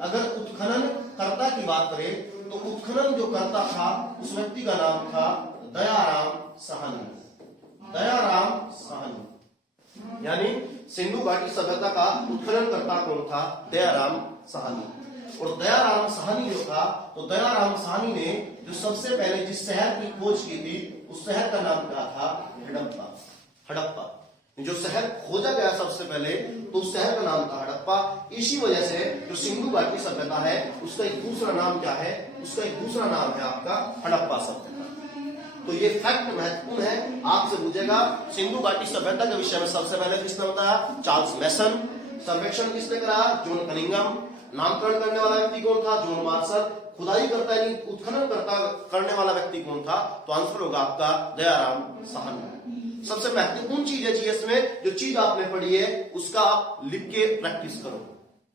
अगर उत्खनन कर्ता की बात करें तो उत्खनन जो करता था उस व्यक्ति का नाम था दयाराम साहनी। दयाराम साहनी। यानी सिंधु घाटी सभ्यता का उत्खनन करता कौन था? दयाराम साहनी। और दयाराम साहनी जो था, तो दयाराम साहनी ने जो सबसे पहले जिस शहर की खोज की थी उस शहर का नाम क्या था? हड़प्पा। हड़प्पा जो शहर खोजा गया सबसे पहले, तो उस शहर का नाम था हड़प्पा। इसी वजह से जो सिंधु घाटी सभ्यता है उसका एक दूसरा नाम क्या है? उसका एक दूसरा नाम है आपका हड़प्पा सभ्यता। तो ये फैक्ट महत्वपूर्ण है, आपसे पूछेगा सिंधु घाटी सभ्यता के विषय में सबसे पहले किसने बताया? चार्ल्स मैसन। सर्वेक्षण किसने करा? John Cunningham. नामकरण करने वाला व्यक्ति कौन था? John Marshall. खुदाई करता यानी उत्खनन करता करने वाला व्यक्ति कौन था? तो आंसर होगा आपका दयाराम साहनी। सबसे महत्वपूर्ण चीज है जीएस में, जो चीज आपने पढ़ी है उसका आप लिख के प्रैक्टिस करो।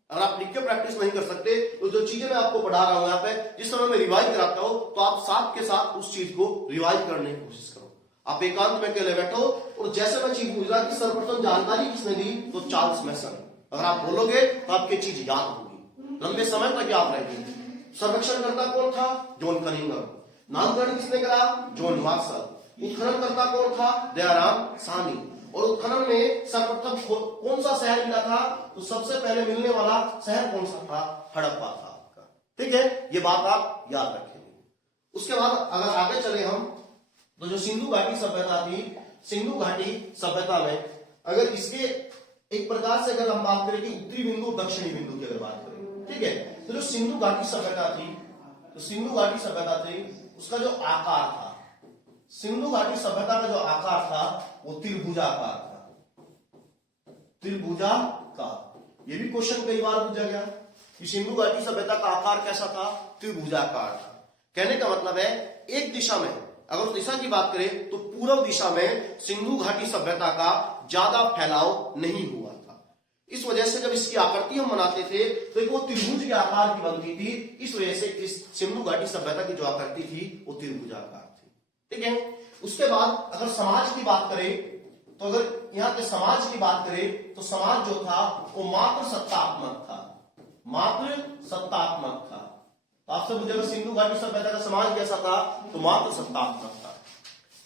अगर आप लिख के प्रैक्टिस नहीं कर सकते तो जो चीजें मैं आपको पढ़ा रहा हूं यहाँ पे, जिस समय मैं रिवाइज कराता हूं, तो आप साथ के साथ उस चीज को रिवाइज करने की कोशिश करो। आप एकांत में अकेले बैठो और जैसे मैं चीज पूछ रहा कि सर्वप्रथम जानकारी किसने दी, तो चार्ल्स मैसन। अगर आप बोलोगे तो आपकी चीज याद होगी, लंबे समय तक याद रहेगी। सर्वेक्षण करता कौन था? John Cunningham. नामकरण किसने करा? John Marshall. उत्खनन करता कौन था? दयाराम साहनी। और उत्खनन में सर्वप्रथम कौन सा शहर मिला था? तो सबसे पहले मिलने वाला शहर कौन सा था? हड़प्पा था आपका। ठीक है, ये बात आप याद रखेंगे। उसके बाद अगर आगे चले हम, तो जो सिंधु घाटी सभ्यता थी, सिंधु घाटी सभ्यता में अगर इसके एक प्रकार से अगर हम बात करें कि उत्तरी बिंदु दक्षिणी बिंदु की अगर बात करें, ठीक है, तो जो सिंधु घाटी सभ्यता थी, तो सिंधु घाटी सभ्यता थी उसका जो आकार था, सिंधु घाटी सभ्यता का जो आकार था वो त्रिभुजाकार था। त्रिभुजाकार। ये भी क्वेश्चन कई बार पूछा गया कि सिंधु घाटी सभ्यता का आकार कैसा था? त्रिभुजाकार था। कहने का मतलब है एक दिशा में, अगर उस दिशा की बात करें तो पूर्व दिशा में सिंधु घाटी सभ्यता का ज्यादा फैलाव नहीं हुआ था। इस वजह से जब इसकी आकृति हम बनाते थे तो एक वो त्रिभुज के आकार की बनती थी। इस वजह से इस सिंधु घाटी सभ्यता की जो आकृति थी वो त्रिभुजाकार थी। ठीक है। उसके बाद अगर समाज की बात करें, तो अगर यहाँ के समाज की बात करें तो समाज जो था वो मात्र सत्तात्मक था। मात्र सत्तात्मक था। तो आपसे पूछेगा सिंधु घाटी सभ्यता का समाज कैसा था? तो मात्र सत्तात्मक था।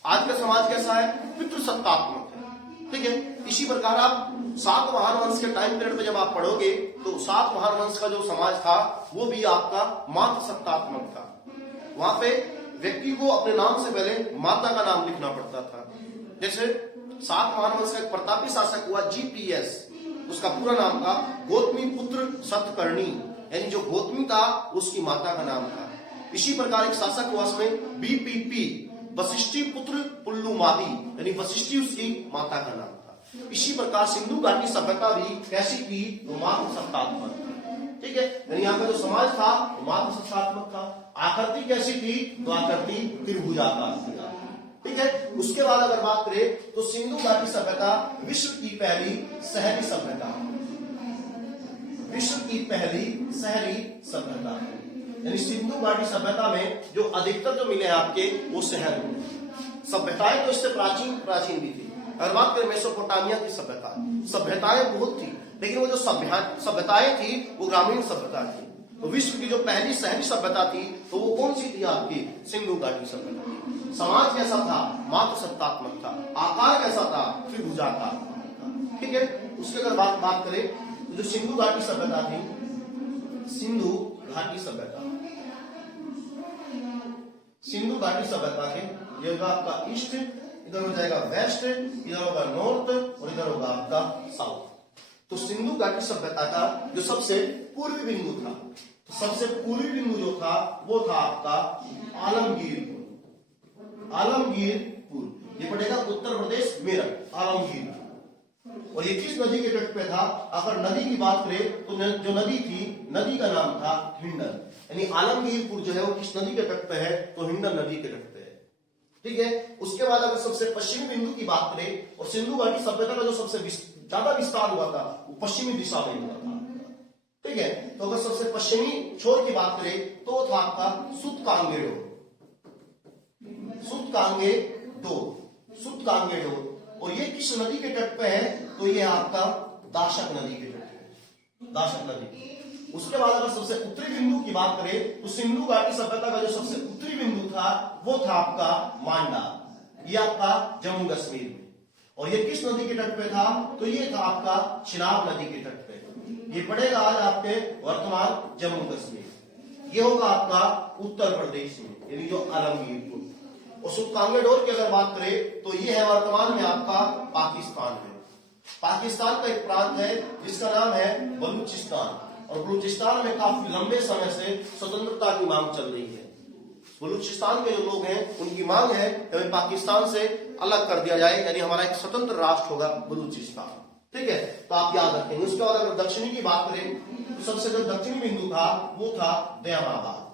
आज का समाज कैसा है? पितृसत्तात्मक है। ठीक है। इसी प्रकार आप सातवाहन वंश के टाइम पीरियड में जब आप पढ़ोगे तो सातवाहन वंश का जो समाज था वो भी आपका मात्र सत्तात्मक था। वहां पे व्यक्ति को अपने नाम से पहले माता का नाम लिखना पड़ता था। जैसे सातवाहन वंश का एक प्रतापी शासक हुआ जीपीएस, उसका पूरा नाम था गौतमी पुत्र सतकर्णी, यानी जो गौतमी था उसकी माता का नाम था। इसी प्रकार एक शासक हुआ उसमें बीपीपी वशिष्ठी पुत्र पुल्लुमादी, यानी वशिष्ठी उसकी माता का नाम था। इसी प्रकार सिंधु घाटी सभ्यता भी कैसी थी, तो मातृ सत्तात्मक थी। ठीक है, यानी यहाँ का जो समाज था वो मातृ सत्तात्मक था। आकृति कैसी थी, तो आकृति त्रिभुजाकार थी। ठीक है, उसके बाद अगर बात करें तो सिंधु घाटी सभ्यता विश्व की पहली शहरी सभ्यता, विश्व की पहली शहरी सभ्यता, यानी सिंधु घाटी सभ्यता में जो अधिकतर जो मिले आपके वो शहर में। सभ्यताएं तो इससे प्राचीन भी थी। अगर बात करें मेसोपोटामिया की सभ्यता, सभ्यताएं बहुत थी, लेकिन वो जो सभ्यताएं थी वो ग्रामीण सभ्यता थी। तो विश्व की जो पहली शहरी सभ्यता थी तो वो कौन सी थी आपकी, सिंधु घाटी सभ्यता थी। समाज कैसा था, मातृ सत्तात्मक था। आकार कैसा था, त्रिभुजाकार। ठीक है, उसके अगर बात करें तो जो सिंधु घाटी सभ्यता थी, सिंधु घाटी सभ्यता, सिंधु घाटी सभ्यता के ये होगा आपका ईस्ट, इधर हो जाएगा वेस्ट, इधर होगा नॉर्थ और इधर होगा आपका साउथ। तो सिंधु घाटी सभ्यता का जो सबसे पूर्वी बिंदु था, तो सबसे पूर्वी बिंदु जो था वो था आपका आलमगीरपुर। आलमगीरपुर ये पड़ेगा उत्तर प्रदेश मेरठ, आलमगीर। और ये किस नदी के तट पे था, अगर नदी की बात करें तो जो नदी थी, नदी का नाम था हिंडन। यानी आलमगीरपुर जो है वो किस नदी के तट पे है, तो हिंडन नदी के तट पे है। ठीक है, उसके बाद अगर सबसे पश्चिमी बिंदु की बात करें और सिंधु घाटी सभ्यता का जो सबसे ज्यादा विस्तार हुआ था वो पश्चिमी दिशा में हुआ था। ठीक है, तो अगर सबसे पश्चिमी छोर की बात करें तो था आपका सुतकांगेडो, सुतकांगेडो। और ये किस नदी के तट पे है, तो ये आपका दाशक नदी के तट पे, दाशक नदी। उसके बाद अगर सबसे उत्तरी बिंदु की बात करें तो सिंधु घाटी सभ्यता का जो सबसे उत्तरी बिंदु था वो था आपका मांडा, ये आपका जम्मू कश्मीर में। और ये किस नदी के तट पे था, तो ये था आपका चिनाब नदी के तट पे। ये पड़ेगा आज आपके वर्तमान जम्मू कश्मीर। ये होगा आपका उत्तर प्रदेश में, यानी जो आलमगीरपुर। और सुतकांगेडोर की अगर बात करें तो ये है वर्तमान में आपका पाकिस्तान में। पाकिस्तान का एक प्रांत है जिसका नाम है बलूचिस्तान। और बलूचिस्तान में काफी लंबे समय से स्वतंत्रता की मांग चल रही है। बलूचिस्तान के जो लोग हैं उनकी मांग है कि हमें पाकिस्तान से अलग कर दिया जाए, यानी हमारा एक स्वतंत्र राष्ट्र होगा बलूचिस्तान। ठीक है, तो आप याद रखेंगे। उसके बाद अगर दक्षिणी की बात करें तो सबसे जो दक्षिणी बिंदु था वो था दयामाबाद।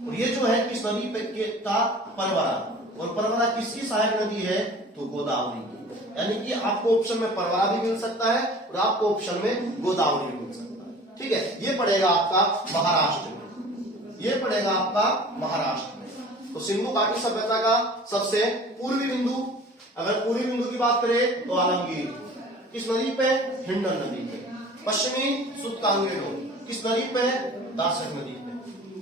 और ये जो है किस नदी पे था, परवरा। और परवरा किसकी सहायक नदी है, तो गोदावरी की। यानी कि आपको ऑप्शन में परवरा भी मिल सकता है और आपको ऑप्शन में गोदावरी भी मिल सकता है। ठीक है, ये पड़ेगा आपका महाराष्ट्र में, ये पड़ेगा आपका महाराष्ट्र में। तो सिंधु घाटी सभ्यता का सबसे पूर्वी बिंदु, अगर पूर्वी बिंदु की बात करें तो आलमगीर, किस नदी पे, हिंडन नदी पे। पश्चिमी सुतकांगेडो, किस नदी पे, दाशक नदी पे।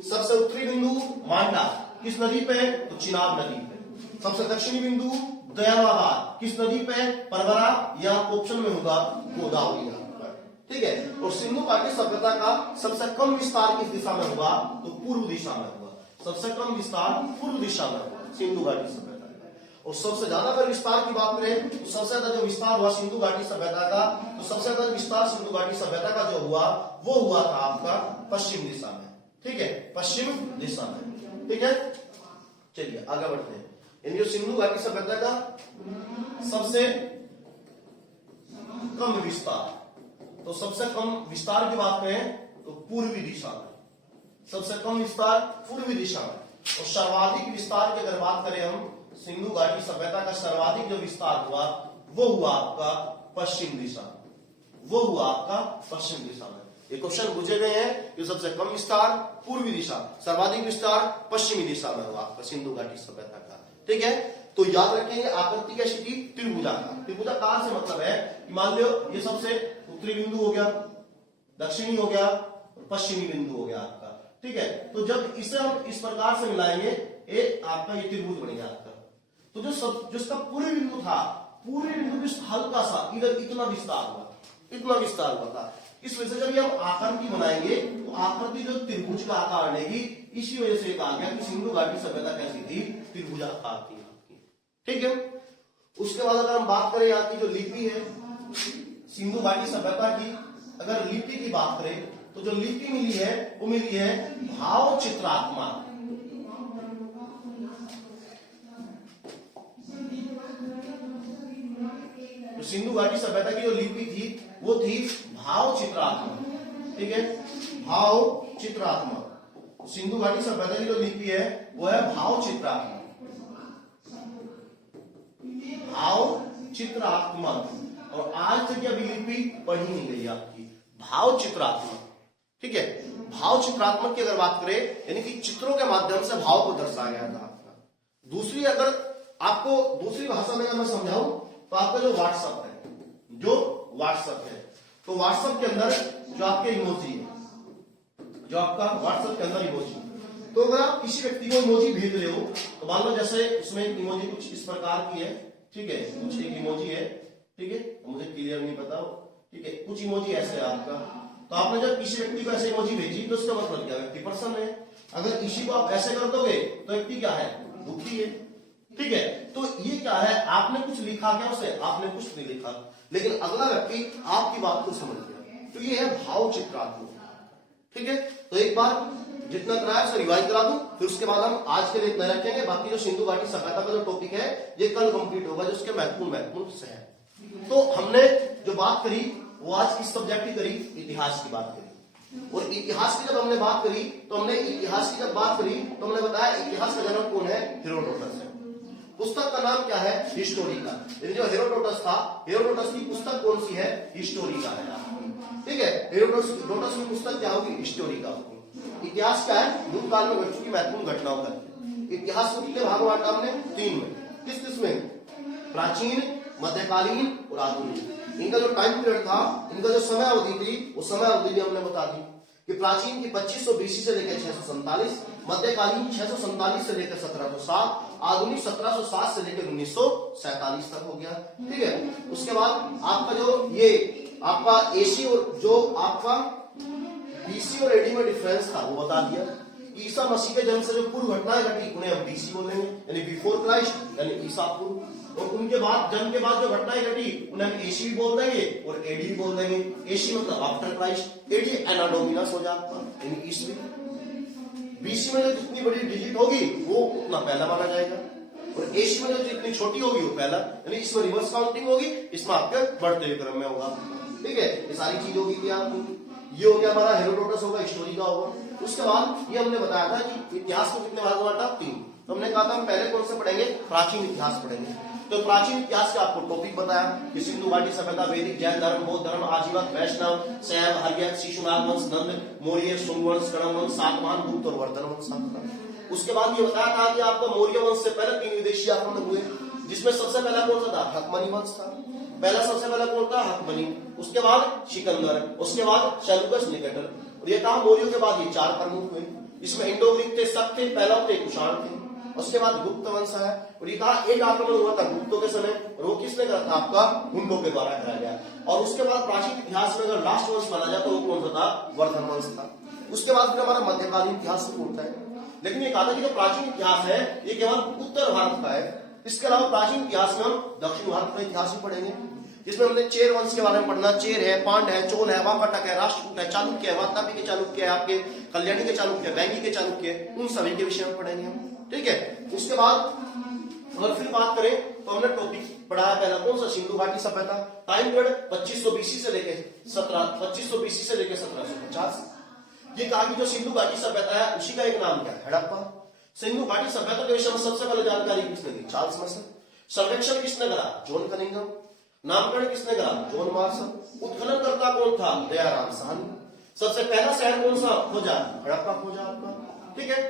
सबसे उत्तरी बिंदु मांडा, किस नदी पे, तो चिनाब नदी पे। सबसे दक्षिणी बिंदु दयामाबाद, किस नदी पे, परवरा, या ऑप्शन में होगा गोदावरी। ठीक है, और सिंधु घाटी सभ्यता का सबसे कम विस्तार किस दिशा में हुआ, तो पूर्व दिशा में हुआ। सबसे कम विस्तार पूर्व दिशा में हुआ सिंधु घाटी सभ्यता का। और सबसे ज्यादा अगर विस्तार की बात करें तो सबसे ज्यादा जो विस्तार हुआ सिंधु घाटी सभ्यता का, तो सबसे ज्यादा विस्तार सिंधु घाटी सभ्यता का जो हुआ वो हुआ था आपका पश्चिम दिशा में। ठीक है, पश्चिम दिशा में। ठीक है, चलिए आगे बढ़ते हैं। यानी जो सिंधु घाटी सभ्यता का सबसे कम विस्तार, तो सबसे कम विस्तार की बात करें तो पूर्वी दिशा में, सबसे कम विस्तार पूर्वी दिशा में। और सर्वाधिक विस्तार की अगर बात करें हम, सिंधु घाटी सभ्यता का सर्वाधिक जो विस्तार हुआ वो हुआ आपका पश्चिम दिशा, वो हुआ आपका पश्चिम दिशा में। ये क्वेश्चन पूछे गए हैं कि सबसे कम विस्तार पूर्वी दिशा, सर्वाधिक विस्तार पश्चिमी दिशा में हुआ आपका सिंधु घाटी सभ्यता का। ठीक है, तो याद रखेंगे आकृति कैसी थी, त्रिभुजाकार। त्रिभुजाकार से मतलब है कि मान लो ये सबसे उत्तरी बिंदु हो गया, दक्षिणी हो गया, पश्चिमी बिंदु हो गया आपका। ठीक है, तो जब इसे हम इस प्रकार से मिलाएंगे ये आपका ये त्रिभुज बनेगा आपका। तो जो इसका पूर्वी बिंदु था, पूर्वी बिंदु भी हल्का सा इधर इतना विस्तार हुआ था। इस वजह से जब हम आकृति बनाएंगे तो आकृति जो त्रिभुज का आकार लेगी, इसी वजह से कहा गया कि सिंधु घाटी सभ्यता कैसी थी, त्रिभुजाकार थी आपकी। ठीक है, उसके बाद अगर हम बात करें यहाँ की जो लिपि है सिंधु घाटी सभ्यता की, अगर लिपि की बात करें तो जो लिपि मिली है वो मिली है भाव चित्रात्मक सिंधु घाटी सभ्यता की जो लिपि थी वो थी भाव चित्रात्मक, ठीक है, भाव चित्रात्मक। सिंधु घाटी सभ्यता की जो लिपि है वो है भाव चित्रात्मक, भाव चित्रात्मक। और आज तक अभी लिपि पढ़ी नहीं गई आपकी, भाव चित्रात्मक, ठीक है। भाव चित्रात्मक की अगर बात करें यानी कि चित्रों के माध्यम से भाव को दर्शाया गया था आपका। दूसरी अगर आपको दूसरी भाषा में अगर मैं समझाऊं तो आपका जो व्हाट्सएप है, जो व्हाट्सएप है, तो व्हाट्सएप के अंदर जो आपके इमोजी है, जो आपका व्हाट्सएप के अंदर इमोजी, तो अगर आप किसी व्यक्ति को इमोजी भेज रहे हो तो मान लो जैसे उसमें इमोजी कुछ इस प्रकार की है, ठीक है, कुछ एक इमोजी है, ठीक है, मुझे क्लियर नहीं पता, ठीक है, कुछ इमोजी ऐसे है आपका, तो आपने जब किसी व्यक्ति को ऐसे इमोजी भेजी तो उसका मतलब क्या, व्यक्ति प्रसन्न है। अगर इसी को आप ऐसे कर दोगे तो व्यक्ति क्या है, दुखी है, ठीक है। तो ये क्या है, आपने कुछ लिखा क्या उसे, आपने कुछ नहीं लिखा, लेकिन अगला व्यक्ति आपकी बात को समझ गया, तो ये है भाव चित्रात्मक, ठीक है। तो एक बार जितना कराया उसे रिवाइज करा दूं, फिर उसके बाद हम आज के लिए इतना रखेंगे। बाकी जो सिंधु घाटी सभ्यता का जो टॉपिक है ये कल कंप्लीट होगा, जो उसके महत्वपूर्ण से है। तो हमने जो बात करी वो आज किस सब्जेक्ट की करी, इतिहास की बात करी। और इतिहास की जब हमने बात करी तो हमने इतिहास की जब बात करी तो हमने बताया इतिहास का जन्म कौन है, हेरोडोटस है। पुस्तक का नाम क्या है, हिस्टोरिका। जो हेरोडोटस था, हेरोडोटस की पुस्तक कौन सी है, हिस्टोरिका है, ठीक है। हेरोडोटस की पुस्तक क्या होगी, हिस्टोरिका होगी। इतिहास क्या है, भूतकाल में घट चुकी महत्वपूर्ण घटनाओं का। इतिहास को कितने भागों बांटा हमने, 3 में। किस किस में, प्राचीन, मध्यकालीन और आधुनिक। इनका जो टाइम पीरियड था, इनका जो समय अवधि थी, वो समय अवधि भी हमने बता दी कि प्राचीन की 2500 बीसी से लेकर 647, मध्यकालीन 647 से लेकर 1707, आधुनिक 1707 से लेकर 1947 तक हो गया, ठीक है। उसके बाद आपका जो ये आपका एसी और जो आपका बीसी और एडी में डिफरेंस था वो बता दिया। ईसा मसीह के जन्म से जो पूर्व घटनाएं घटी उन्हें हम बीसी बोलेंगे, यानी बिफोर क्राइस्ट, यानी ईसा पूर्व। और उनके बाद जन्म के बाद जो घटनाएं घटी उन्हें हम एसी भी बोल देंगे और एडी भी बोल देंगे। एसी मतलब आफ्टर क्राइस्ट, एडी एना डोमिनस हो जाता है, यानी ईसवी। बीसी में जो जितनी बड़ी डिजिट होगी वो उतना पहला माना जाएगा, और एसी में जो जितनी छोटी होगी वो पहला, यानी इसमें रिवर्स काउंटिंग होगी, इसमें आपके बढ़ते क्रम में होगा, ठीक है। ये सारी चीज होगी क्या, ये हो गया हमारा हेरोडोटस होगा, हिस्टोरिका होगा। उसके बाद ये हमने बताया था कि इतिहास को कितने भागों में बांटा, 3। तो हमने कहा था हम पहले कौन से पढ़ेंगे, प्राचीन इतिहास पढ़ेंगे। तो प्राचीन इतिहास का आपको टॉपिक बताया कि सिंधु घाटी सभ्यता, वैदिक, जैन धर्म, बौद्ध धर्म, आजीवक, वैष्णव, शैव, हर्यक, शिशुनाग वंश, नंद, मौर्य, शुंग वंश, कणव वंश, सातवाहन, गुप्त और वर्धन वंश। उसके बाद ये बताया था कि आपका मौर्य वंश से पहले 3 विदेशी आक्रमण हुए, जिसमें सबसे पहला कौन सा था, हकमनी वंश था। पहला सबसे पहला कौन था, हकमनी। उसके बाद सिकंदर, उसके बाद सेल्यूकस निकेटर। और ये कहा मौर्यों के बाद ये 4 प्रमुख हुए, इसमें इंडो ग्रीक थे, सब थे, पहला थे कुषाण थे। उसके बाद गुप्त वंश है, और ये कहा एक आक्रमण हुआ था गुप्तों के समय, और वो किसने करा था, आपका हुंडों के द्वारा कराया गया। और उसके बाद प्राचीन इतिहास में अगर लास्ट वंश माना जाए तो वो कौन सा था, वर्धन वंश था। उसके बाद फिर हमारा मध्यकालीन इतिहास होता है। लेकिन ये कहा था कि जो प्राचीन इतिहास है ये केवल उत्तर भारत का है, इसके अलावा प्राचीन इतिहास में हम दक्षिण भारत का इतिहास भी पढ़ेंगे, जिसमें हमने चेर वंश के बारे में पढ़ना। चेर है, पांड है, चोल है, वाकाटक है, राष्ट्रकूट है, चालुक्य है, वातापी के चालुक्य है, आपके कल्याणी के चालुक्य, बैंगी के चालुक्य, उन सभी के विषय में पढ़ेंगे हम, ठीक है। उसके बाद अगर फिर बात करें तो हमने टॉपिक पढ़ा है पहला कौन सा, सिंधु घाटी सभ्यता। टाइम पीरियड 2500 बीसी से लेकर 1750। ये कहा कि जो सिंधु घाटी सभ्यता है उसी का एक नाम क्या है, हड़प्पा। सिंधु घाटी सभ्यता के विषय में सबसे पहले जानकारी किसने दी, चार्ल्स मर्सर। सर्वेक्षण किसने करा, जॉन कनिंघम। नामकरण किसने करा, जॉन मार्शल। उत्खनन करता कौन था, दयाराम साहनी। सबसे पहला शहर कौन सा खोजा, हड़प्पा खोजा आपका, ठीक है।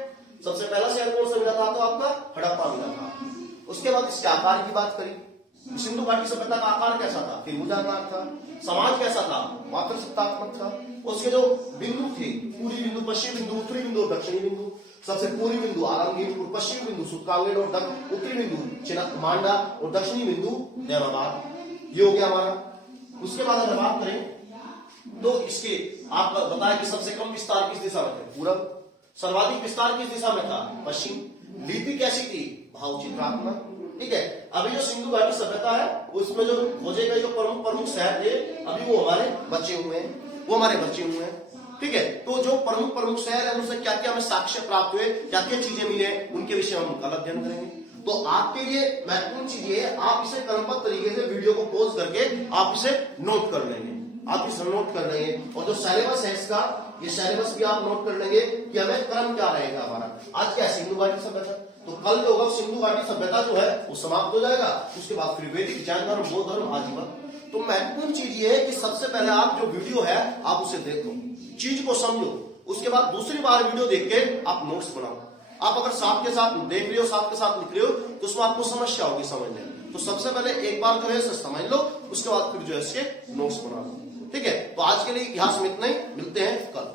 सबसे पहला शहर कौन सा मिला था, तो आपका हड़प्पा मिला था। उसके बाद इसके आकार की बात करी, सिंधु घाटी सभ्यता का आकार कैसा था, त्रिभुजाकार था। समाज कैसा था, मातृसत्तात्मक था। उसके जो बिंदु थे, पूरी बिंदु, पश्चिमी बिंदु, उत्तरी बिंदु और दक्षिणी बिंदु। सबसे पूर्वी बिंदु आलमगीर और पश्चिमी बिंदु सुतकांगेड़ और उत्तरी बिंदु चिनमांडा और दक्षिणी बिंदु देवाबाद। ये हो गया हमारा। उसके बाद अगर बात करें तो इसके आप बताया कि सबसे कम विस्तार किस दिशा में था, पूरब। सर्वाधिक विस्तार किस दिशा में था, पश्चिम। लिपि कैसी थी, भाव चित्रात्मक, ठीक है। अभी जो सिंधु घाटी सभ्यता है उसमें जो खोजे गए जो प्रमुख शहर थे अभी वो हमारे बचे हुए हैं, ठीक है। तो जो प्रमुख शहर है उनसे क्या क्या हमें साक्ष्य प्राप्त हुए, क्या क्या चीजें मिले, उनके विषय हम कल अध्ययन करेंगे। तो आपके लिए महत्वपूर्ण चीज ये है, आप इसे क्रमबद्ध तरीके से वीडियो को पॉज करके आप इसे नोट कर लेंगे, आप इसे नोट कर लेंगे। और जो सिलेबस है इसका, ये सिलेबस भी आप नोट कर लेंगे कि हमें क्रम क्या रहेगा हमारा। आज क्या है, सिंधु घाटी सभ्यता, तो कल जो होगा सिंधु घाटी सभ्यता जो है वो समाप्त हो जाएगा, उसके बाद फिर वैदिक, जैन धर्म, बौद्ध धर्म, आजीवन। तो महत्वपूर्ण चीज ये है कि सबसे पहले आप जो वीडियो है आप उसे देखो, चीज को समझो, उसके बाद दूसरी बार वीडियो देख के आप नोट्स बनाओ। आप अगर साथ के साथ देख रहे हो, साथ के साथ लिख रहे हो, तो उसमें आपको समस्या होगी समझने में। तो सबसे पहले एक बार जो है इसे समझ लो, उसके बाद फिर जो है इसके नोट्स बना लो। ठीक है, तो आज के लिए इतिहास में इतना ही, मिलते हैं कल।